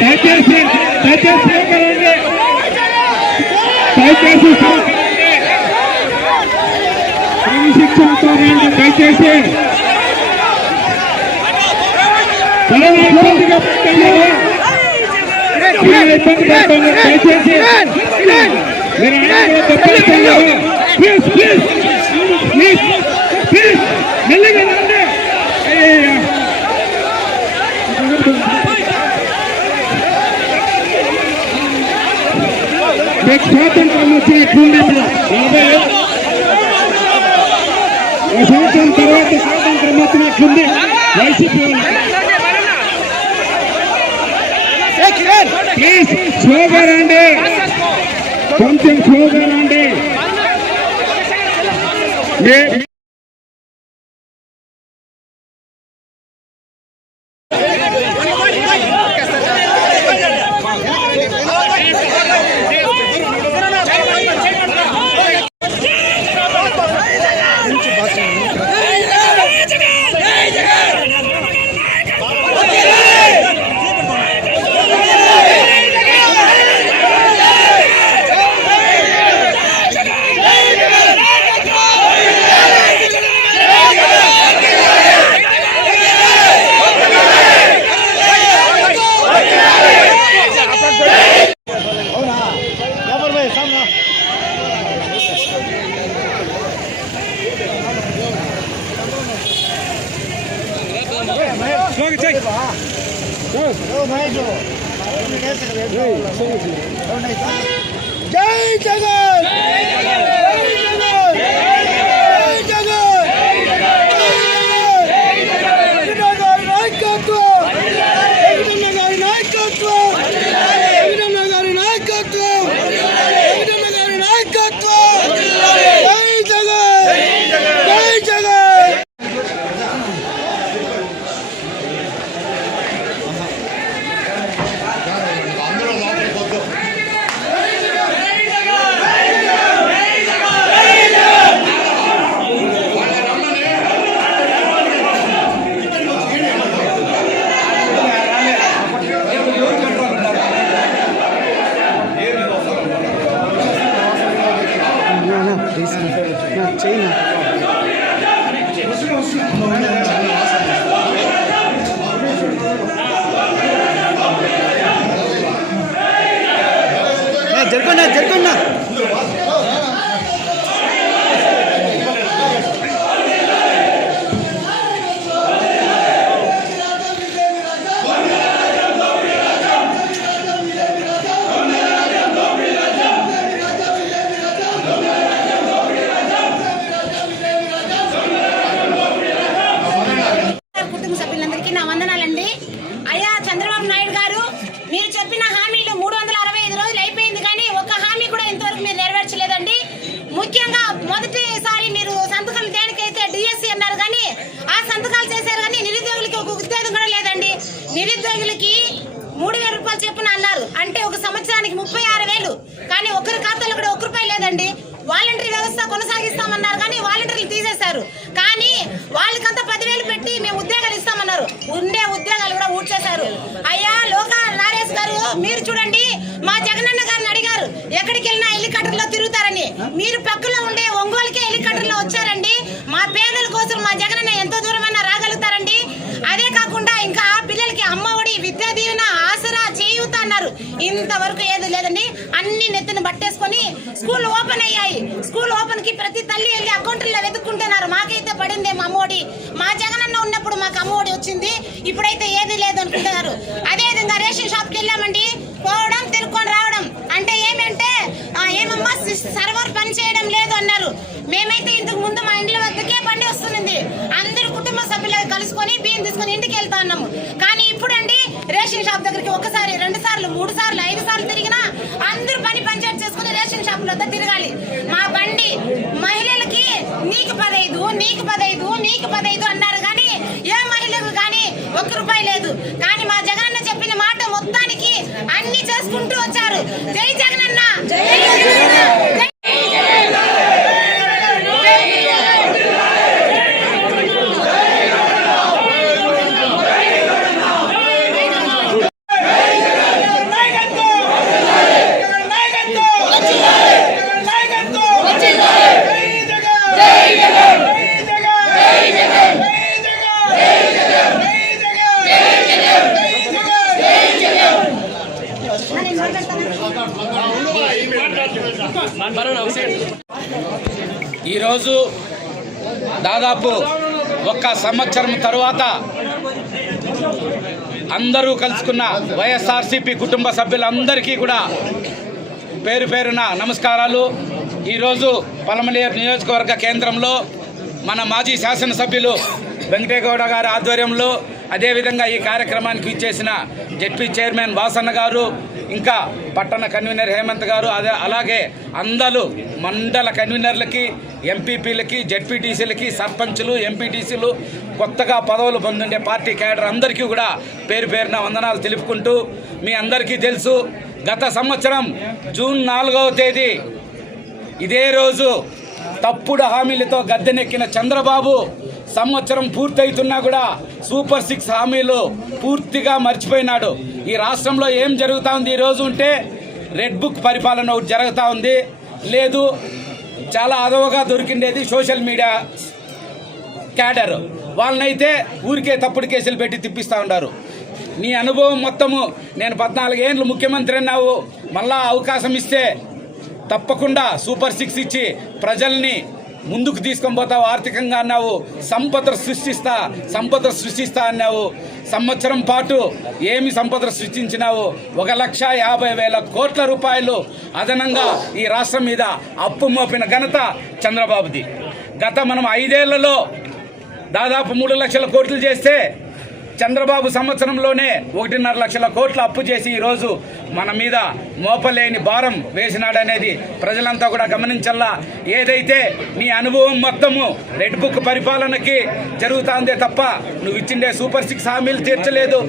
దయచేసి దయచేసి స్వీకరించండి. దయచేసి స్వీకరించండి. క్రమశిక్షణతో రండి దయచేసి చాలా ఇబ్బందిగా పెట్టండి చాలా ఇబ్బంది పెట్టండి దయచేసి స్వాతంత్రం. ఒక సంవత్సరం తర్వాత స్వాతంత్రం వచ్చినట్లుంది వైసీపీ. ప్లీజ్ రండి. కొంచెం స్లోగా రండి జై జగన్ జై జగన్ జై జగన్ జై జగన్ గారి నాయకత్వం వెంకటన్న గారి నాయకత్వం వెంకటన్న గారి నాయకత్వం వెంకటన్న గారి నాయకత్వం జై జగన్ జై జగన్ జరగండి జరగండి కుటుంబ సభ్యులందరికీ నా వందనాలండి అయ్యా చంద్రబాబు నాయుడు గారు మీరు చెప్పిన హామీలు మూడు వందల అరవై ఐదు రోజులు అయిపోయింది కానీ ఒక హామీ కూడా ఇంతవరకు మీరు నెరవేర్చలేదండి ముఖ్యంగా మొదటిసారి మీరు సంతకాలు దేనికైతే డిఎస్సి అన్నారు కానీ ఆ సంతకాలు చేశారు కానీ నిరుద్యోగులకి ఒక ఉద్యోగం కూడా లేదండి నిరుద్యోగులకి మూడు వేల రూపాయలు చెప్పున అన్నారు. అంటే ఒక సంవత్సరానికి ముప్పై ఆరు వేలు. కానీ ఒకరి ఖాతాలో కూడా ఒక రూపాయి లేదండి. వాలంటరీ వ్యవస్థ కొనసాగిస్తామన్నారు కానీ వాలంటీర్లు తీసేశారు. కానీ వాళ్ళకంతా పదివేలు పెట్టి మేము ఉద్యోగాలు ఇస్తామన్నారు. ఉండే ఉద్యోగాలు కూడా ఊడ్చేశారు. అయ్యా లోక నారేష్ గారు మీరు చూడండి మా జగనన్న గారిని అడిగారు. ఎక్కడికి వెళ్ళినా హెలికాప్టర్లో తిరుగుతారని. మీరు పక్కలో ఉండే ఒంగోలుకే హెలికాప్టర్లో వచ్చారండి. మా పేదల కోసం మా జగనన్న ఎంతో దూరమైనా రాగలుగుతారండి. అదే కాకుండా ఇంకా పిల్లలకి అమ్మఒడి విద్యా దీవెన ఆశ ఇంతవరకు ఏది లేదండి. అన్ని నెత్తిన పట్టేసుకొని స్కూల్ ఓపెన్ అయ్యాయి. స్కూల్ ఓపెన్కి ప్రతి తల్లి వెళ్ళి అకౌంట్లో వెతుక్కుంటున్నారు. మాకైతే పడింది అమ్మఒడి. మా జగనన్న ఉన్నప్పుడు మాకు అమ్మఒడి వచ్చింది. ఇప్పుడైతే ఏది లేదు అనుకుంటున్నారు. అదే విధంగా రేషన్ షాప్కి వెళ్ళామండి. పోవడం తిరుక్కొని రావడం. అంటే ఏమంటే ఏమమ్మా సర్వర్ పని చేయడం లేదు అన్నారు. మేమైతే ఇంతకు ముందు మా ఇంట్లో వద్దకే బండి వస్తుంది అందరూ కుటుంబ సభ్యులు కలుసుకొని బియ్యం తీసుకొని ఇంటికి వెళ్తా ఉన్నాము. కానీ ఇప్పుడండి రేషన్ షాప్ దగ్గరికి ఒకసారి రెండు. సార్లు మూడు సార్లు ఐదు సార్లు తిరిగినా అందరూ పని పంచాయతీ చేసుకుని రేషన్ షాప్ వద్ద తిరగాలి. మా బండి మహిళలకి నీకు పదైదు నీకు పదైదు నీకు పదైదు అన్నారు కానీ ఏ మహిళకు కానీ ఒక్క రూపాయి లేదు. కానీ మా జగన్ చెప్పిన మాట మొత్తానికి అన్ని చేసుకుంటూ వచ్చారు జై జగనన్న జై జగనన్న జై ఈరోజు దాదాపు ఒక్క సంవత్సరం తరువాత అందరూ కలుసుకున్న వైఎస్ఆర్సీపీ కుటుంబ సభ్యులందరికీ కూడా పేరు పేరున నమస్కారాలు. ఈరోజు పలమలేరు నియోజకవర్గ కేంద్రంలో మన మాజీ శాసనసభ్యులు వెంకటేగౌడ గారి ఆధ్వర్యంలో అదేవిధంగా ఈ కార్యక్రమానికి ఇచ్చేసిన జెడ్పీ చైర్మన్ వాసన్న గారు ఇంకా పట్టణ కన్వీనర్ హేమంత్ గారు అదే అలాగే అందరూ మండల కన్వీనర్లకి ఎంపీపీలకి జెడ్పీటీసీలకి సర్పంచులు ఎంపీటీసీలు కొత్తగా పదవులు పొందుండే పార్టీ క్యాడర్ అందరికీ కూడా పేరు పేరున వందనాలు తెలుపుకుంటూ మీ అందరికీ తెలుసు గత సంవత్సరం జూన్ నాలుగవ తేదీ ఇదే రోజు తప్పుడు హామీలతో గద్దెనెక్కిన చంద్రబాబు సంవత్సరం పూర్తయితున్నా కూడా సూపర్ సిక్స్ హామీలు పూర్తిగా మర్చిపోయినాడు. ఈ రాష్ట్రంలో ఏం జరుగుతూ ఉంది? ఈరోజు ఉంటే రెడ్ బుక్ పరిపాలన ఒకటి జరుగుతూ ఉంది. లేదు చాలా అదవగా దొరికిండేది సోషల్ మీడియా క్యాడర్. వాళ్ళనైతే ఊరికే తప్పుడు కేసులు పెట్టి తిప్పిస్తూ ఉన్నారు నీ అనుభవం మొత్తము నేను పద్నాలుగేండ్లు ముఖ్యమంత్రి అన్నావు. మళ్ళా అవకాశం ఇస్తే తప్పకుండా సూపర్ సిక్స్ ఇచ్చి ప్రజల్ని ముందుకు తీసుకొని పోతావు ఆర్థికంగా అన్నావు. సంపద సృష్టిస్తా సంపద సృష్టిస్తా అన్నావు. సంవత్సరం పాటు ఏమి సంపద సృష్టించినావు? ఒక లక్ష యాభై వేల కోట్ల రూపాయలు అదనంగా ఈ రాష్ట్రం మీద అప్పు మోపిన ఘనత చంద్రబాబుది. గత మనం ఐదేళ్ళలో దాదాపు మూడు లక్షల కోట్లు చేస్తే చంద్రబాబు సంవత్సరంలోనే ఒకటిన్నర లక్షల కోట్ల అప్పు చేసి ఈరోజు మన మీద మోపలేని భారం వేసినాడనేది ప్రజలంతా కూడా గమనించల్లా. ఏదైతే నీ అనుభవం మొత్తము రెడ్ బుక్ పరిపాలనకి జరుగుతుందే తప్ప నువ్వు ఇచ్చిండే సూపర్ సిక్స్ హామీలు తీర్చలేదు.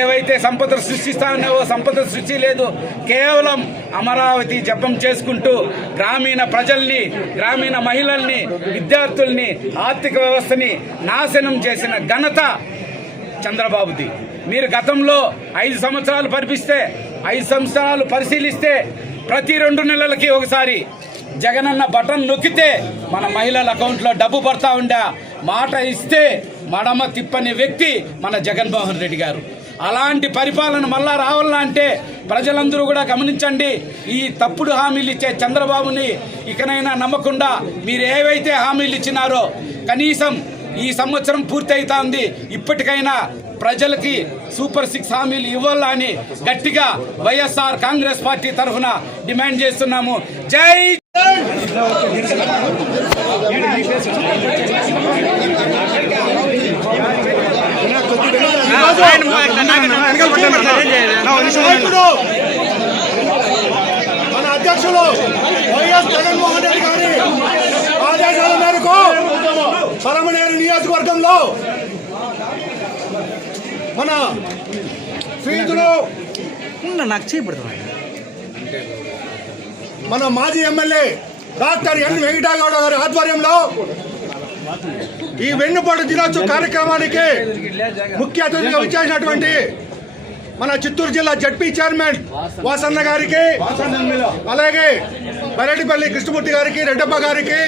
ఏవైతే సంపద సృష్టిస్తా ఉన్నావో సంపద సృష్టి లేదు. కేవలం అమరావతి జపం చేసుకుంటూ గ్రామీణ ప్రజల్ని గ్రామీణ మహిళల్ని విద్యార్థుల్ని ఆర్థిక వ్యవస్థని నాశనం చేసిన ఘనత చంద్రబాబుది. మీరు గతంలో ఐదు సంవత్సరాలు పరిపిస్తే ఐదు సంవత్సరాలు పరిశీలిస్తే ప్రతి రెండు నెలలకి ఒకసారి జగనన్న బటన్ నొక్కితే మన మహిళల అకౌంట్లో డబ్బు పడతా ఉండా. మాట ఇస్తే మడమ తిప్పని వ్యక్తి మన జగన్మోహన్ రెడ్డి గారు. అలాంటి పరిపాలన మళ్ళా రావాలంటే ప్రజలందరూ కూడా గమనించండి. ఈ తప్పుడు హామీలు ఇచ్చే చంద్రబాబుని ఇకనైనా నమ్మకుండా మీరు ఏవైతే హామీలు ఇచ్చినారో కనీసం ఈ సంవత్సరం పూర్తయితోంది. ఉంది ఇప్పటికైనా ప్రజలకి సూపర్ సిక్స్ హామీలు ఇవ్వాలని గట్టిగా వైఎస్ఆర్ కాంగ్రెస్ పార్టీ తరఫున డిమాండ్ చేస్తున్నాము. జై మన అధ్యక్షులు వైఎస్ జగన్మోహన్ రెడ్డి గారి పరమనేరు నియోజకవర్గంలో మన స్నేహితులు నాకు చేయబడుతుంది మన మాజీ ఎమ్మెల్యే డాక్టర్ ఎన్ వెంకటగౌడ గారి ఆధ్వర్యంలో ఈ వెన్నుపాటు దినోత్సవ కార్యక్రమానికి ముఖ్య అతిథిగా విచ్చేసినటువంటి మన చిత్తూరు జిల్లా జడ్పీ చైర్మన్ వాసన్న గారికి అలాగే బరెడ్డిపల్లి కృష్ణమూర్తి గారికి రెడ్డప్ప గారికి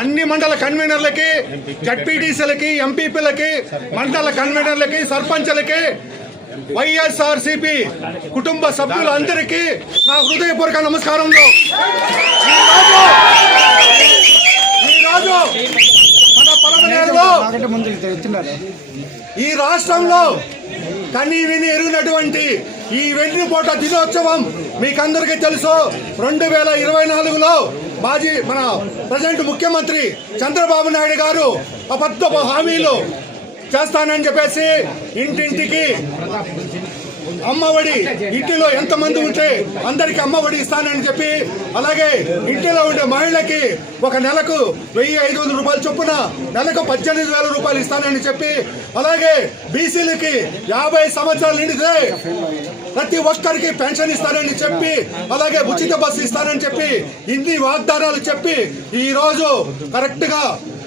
అన్ని మండల కన్వీనర్లకి జడ్పీటీసీలకి ఎంపీపీలకి మండల కన్వీనర్లకి సర్పంచ్లకి వైఎస్ఆర్సిపి కుటుంబ సభ్యులందరికీ నా హృదయపూర్వక నమస్కారంలో. ఈరోజు మన పలమనేరులో ఈ రాష్ట్రంలో కని విని ఎరిగినటువంటి ఈ వెన్నుపోట దినోత్సవం మీకందరికీ తెలుసు. రెండు వేల ఇరవై నాలుగులో మాజీ మన ప్రజెంట్ ముఖ్యమంత్రి చంద్రబాబు నాయుడు గారు అబద్ధపు హామీలు చేస్తానని చెప్పేసి ఇంటింటికి అమ్మఒడి ఇంటిలో ఎంతమంది ఉంటే అందరికి అమ్మఒడి ఇస్తానని చెప్పి అలాగే ఇంటిలో ఉండే మహిళకి ఒక నెలకు వెయ్యి ఐదు వందల రూపాయలు చొప్పున నెలకు పద్దెనిమిది వేల రూపాయలు ఇస్తానని చెప్పి అలాగే బీసీలకి యాభై సంవత్సరాలు నిండితే ప్రతి ఒక్కరికి పెన్షన్ ఇస్తానని చెప్పి అలాగే ఉచిత బస్సు ఇస్తానని చెప్పి ఇన్ని వాగ్దానాలు చెప్పి ఈ రోజు కరెక్ట్గా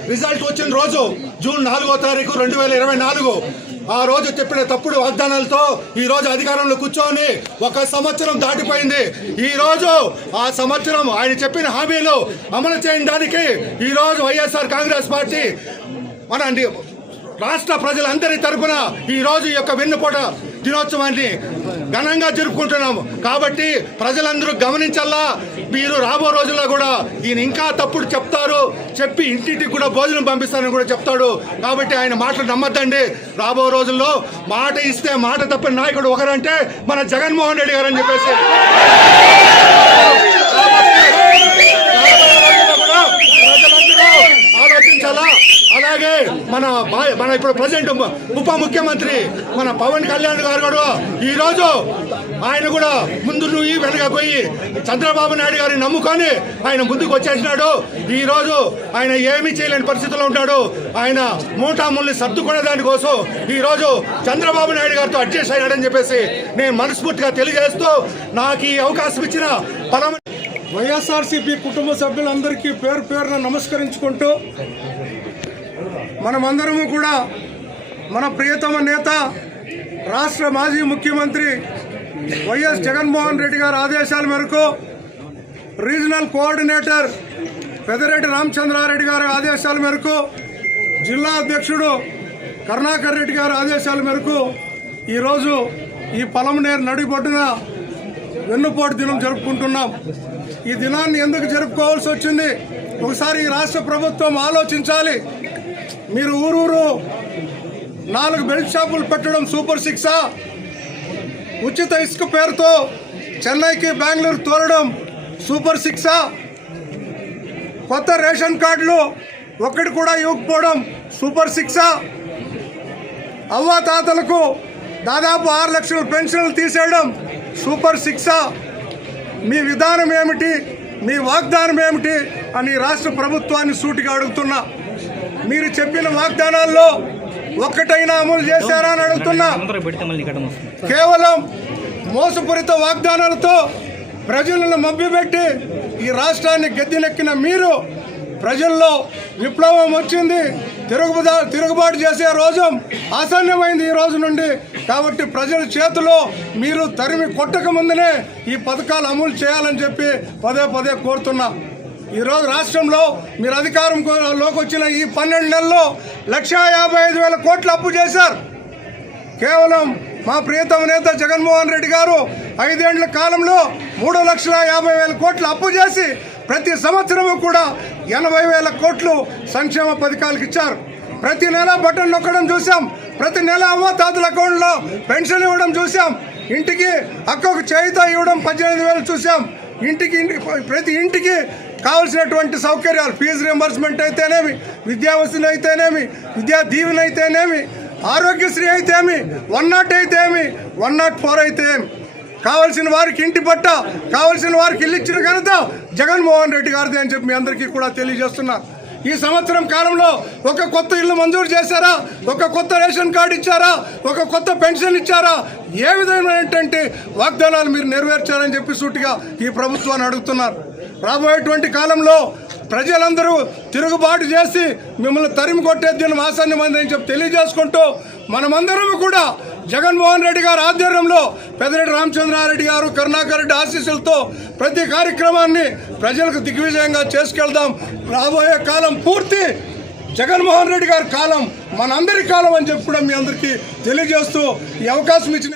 రిజల్ట్ వచ్చిన రోజు జూన్ నాలుగో తారీఖు రెండు వేల ఇరవై నాలుగు ఆ రోజు చెప్పిన తప్పుడు వాగ్దానాలతో ఈ రోజు అధికారంలో కూర్చొని ఒక సంవత్సరం దాటిపోయింది. ఈ రోజు ఆ సంవత్సరం ఆయన చెప్పిన హామీలు అమలు చేయడానికి ఈ రోజు వైఎస్ఆర్ కాంగ్రెస్ పార్టీ మన రాష్ట్ర ప్రజలందరి తరఫున ఈ రోజు యొక్క వెన్నుపోట దినోత్సవాన్ని ఘనంగా జరుపుకుంటున్నాము. కాబట్టి ప్రజలందరూ గమనించాలా మీరు రాబో రోజుల్లో కూడా ఈయన ఇంకా తప్పుడు చెప్తారు. చెప్పి ఇంటింటికి కూడా భోజనం పంపిస్తానని కూడా చెప్తాడు. కాబట్టి ఆయన మాటలు నమ్మద్దండి. రాబో రోజుల్లో మాట ఇస్తే మాట తప్పని నాయకుడు ఒకరంటే మన జగన్మోహన్ రెడ్డి గారు అని చెప్పేసి. ప్రజలందరూ ఆలోచించాలా? అలాగే మన మన ఇప్పుడు ప్రజెంట్ ఉప ముఖ్యమంత్రి మన పవన్ కళ్యాణ్ గారు కూడా ఈరోజు ఆయన కూడా ముందు నువ్వు వెనకపోయి చంద్రబాబు నాయుడు గారిని నమ్ముకొని ఆయన ముందుకు వచ్చేసినాడు. ఈరోజు ఆయన ఏమీ చేయలేని పరిస్థితిలో ఉంటాడు. ఆయన మూటాముల్ని సర్దుకునే దానికోసం ఈరోజు చంద్రబాబు నాయుడు గారితో అడ్జస్ట్ అయ్యాడని చెప్పేసి నేను మనస్ఫూర్తిగా తెలియజేస్తూ నాకు ఈ అవకాశం ఇచ్చిన పరమ వైఎస్ఆర్సీపీ కుటుంబ సభ్యులందరికీ పేరు పేరున నమస్కరించుకుంటూ మనమందరము కూడా మన ప్రియతమ నేత రాష్ట్ర మాజీ ముఖ్యమంత్రి వైఎస్ జగన్మోహన్ రెడ్డి గారి ఆదేశాల మేరకు రీజనల్ కోఆర్డినేటర్ పెద్దిరెడ్డి రామచంద్రారెడ్డి గారి ఆదేశాల మేరకు జిల్లా అధ్యక్షుడు కరుణాకర్ రెడ్డి గారి ఆదేశాల మేరకు ఈరోజు ఈ పలమనేరు నడిబొడ్డున వెన్నుపోటు దినం జరుపుకుంటున్నాం. ఈ దినాన్ని ఎందుకు జరుపుకోవాల్సి వచ్చింది? ఒకసారి ఈ రాష్ట్ర ప్రభుత్వం ఆలోచించాలి. మీరు ఊరూరు నాలుగు బెల్ట్ షాపులు పెట్టడం సూపర్ సిక్సా ఉచిత ఇసుక పేరుతో చెన్నైకి బెంగళూరు తోలడం సూపర్ సిక్సా కొత్త రేషన్ కార్డులు ఒక్కటి కూడా ఇవ్వకపోవడం సూపర్ సిక్సా అవ్వాతాతలకు దాదాపు ఆరు లక్షల పెన్షన్లు తీసేయడం సూపర్ సిక్సా మీ విధానం ఏమిటి? మీ వాగ్దానం ఏమిటి? అని రాష్ట్ర ప్రభుత్వాన్ని సూటిగా అడుగుతున్నా. మీరు చెప్పిన వాగ్దానాల్లో ఒక్కటైనా అమలు చేశారా అని అడుగుతున్నా. కేవలం మోసపూరిత వాగ్దానాలతో ప్రజలను మభ్యపెట్టి ఈ రాష్ట్రాన్ని గద్దెనెక్కిన మీరు ప్రజల్లో విప్లవం వచ్చింది తిరుగుబా తిరుగుబాటు చేసే రోజు ఆసన్నమైంది ఈ రోజు నుండి. కాబట్టి ప్రజల చేతిలో మీరు తరిమి కొట్టక ముందునే ఈ పథకాలు అమలు చేయాలని చెప్పి పదే పదే కోరుతున్నా. ఈరోజు రాష్ట్రంలో మీరు అధికారంలోకి వచ్చిన ఈ పన్నెండు నెలల్లో లక్షా యాభై ఐదు వేల కోట్లు అప్పు చేశారు. కేవలం మా ప్రియతమ నేత జగన్మోహన్ రెడ్డి గారు ఐదేండ్ల కాలంలో మూడు లక్షల యాభై వేల కోట్లు అప్పు చేసి ప్రతి సంవత్సరము కూడా ఎనభై వేల కోట్లు సంక్షేమ పథకాలకు ఇచ్చారు. ప్రతి నెల బటన్ నొక్కడం చూసాం ప్రతి నెల తాతల అకౌంట్లో పెన్షన్ ఇవ్వడం చూసాం ఇంటికి అక్కకు చేయితో ఇవ్వడం పద్దెనిమిది వేలు చూసాం ఇంటికి ఇంటికి ప్రతి ఇంటికి కావలసినటువంటి సౌకర్యాలు ఫీజు రియంబర్స్మెంట్ అయితేనేమి విద్యావసతి అయితేనేమి విద్యా దీవెన అయితేనేమి ఆరోగ్యశ్రీ అయితేమి వన్ నాట్ అయితేమి వన్ నాట్ ఫోర్ అయితే కావలసిన వారికి ఇంటి పట్ట కావలసిన వారికి ఇల్లు ఇచ్చిన ఘనత జగన్మోహన్ రెడ్డి గారిది అని చెప్పి మీ అందరికీ కూడా తెలియజేస్తున్నా. ఈ సంవత్సరం కాలంలో ఒక కొత్త ఇల్లు మంజూరు చేశారా? ఒక కొత్త రేషన్ కార్డు ఇచ్చారా? ఒక కొత్త పెన్షన్ ఇచ్చారా? ఏ విధమైనటువంటి వాగ్దానాలు మీరు నెరవేర్చారని చెప్పి సూటిగా ఈ ప్రభుత్వాన్ని అడుగుతున్నారు. రాబోయేటువంటి కాలంలో ప్రజలందరూ తిరుగుబాటు చేసి మిమ్మల్ని తరిమి కొట్టే మాసాన్ని మందించి అని చెప్పి తెలియజేసుకుంటూ మనమందరం కూడా జగన్మోహన్ రెడ్డి గారి ఆధ్వర్యంలో పెద్దిరెడ్డి రామచంద్రారెడ్డి గారు కరుణాకర్ రెడ్డి ఆశీస్సులతో ప్రతి కార్యక్రమాన్ని ప్రజలకు దిగ్విజయంగా చేసుకెళ్దాం. రాబోయే కాలం పూర్తి జగన్మోహన్ రెడ్డి గారి కాలం మనందరి కాలం అని చెప్పి కూడా మీ అందరికీ తెలియజేస్తూ ఈ అవకాశం ఇచ్చిన